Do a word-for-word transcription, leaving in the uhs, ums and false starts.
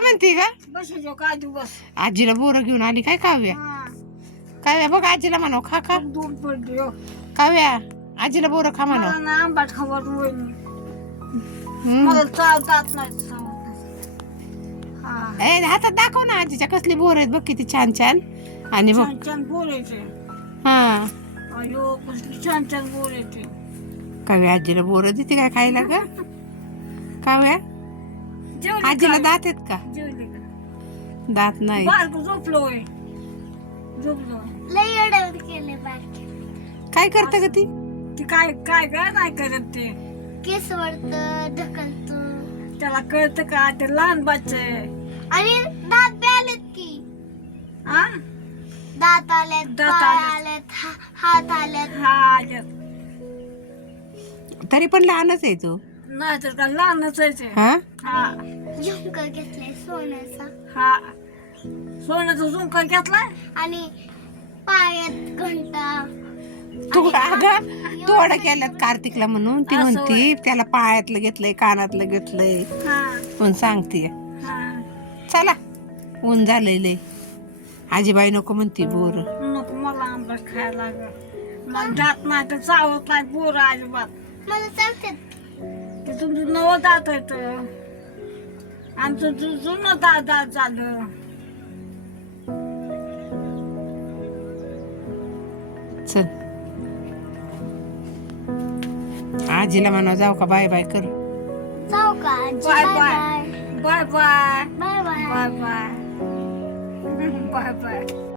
म्हणते का बस जो काय दिवस आजीला बोरं घेऊन आली काय काव्या हा काव्या बघ आजीला म्हणाव खा खा दूर पडली हो. काव्या आजीला बोरं खा म्हणाव मला ना आंबाट खबर होईल हम्म. मला चावतात नाही चावत हा ए हातात दाखव ना आजीच्या कसली बोर आहेत बघ किती छान छान आणि बघ छान छान बोलायचे हा अयो कसली छान छान बोलायचे काव्या आजीला बोरं देते काय खायला ग काव्या जेवली आजीला काय? दात आहेत का जेवली का दात नाही बारक झोपलोय झोपलो लय अडवड केले बारके काय करते ग ती ती काय काय काय नाही करत ते केस वरत ढकलतो त्याला कळतं का ते लहान बच्चे आणि दात बी आलेत की हा दात आलेत दात पाय आलेत. आलेत हा- हात आलेत हा आल्यात. तरी पण लहानच आहे तो नाही तर का लहानच आहे ते. हा हा झुमका घेतलाय सोन्याचा हा सोन्याचा झुमका घेतलाय आणि पायात घंटा तू अगं तोड केल्यात कार्तिकला म्हणून ती असं म्हणती होय. त्याला पायातलं घेतलंय कानातलं घेतलंय हा पण सांगते हा चला ऊन झालंय लय आजीबाई नको म्हणती बोर नको मला आंबट खायला लागलं मला दात नाही तर चावत नाही बोर अजिबात मला चालते ते तुमचं नवं दात येत आमचं जु- जुनं दात दात झालं चल आजीला म्हणा जाऊ का बाय बाय कर जाऊ का आजी? Bye bye bye bye bye bye bye bye bye bye bye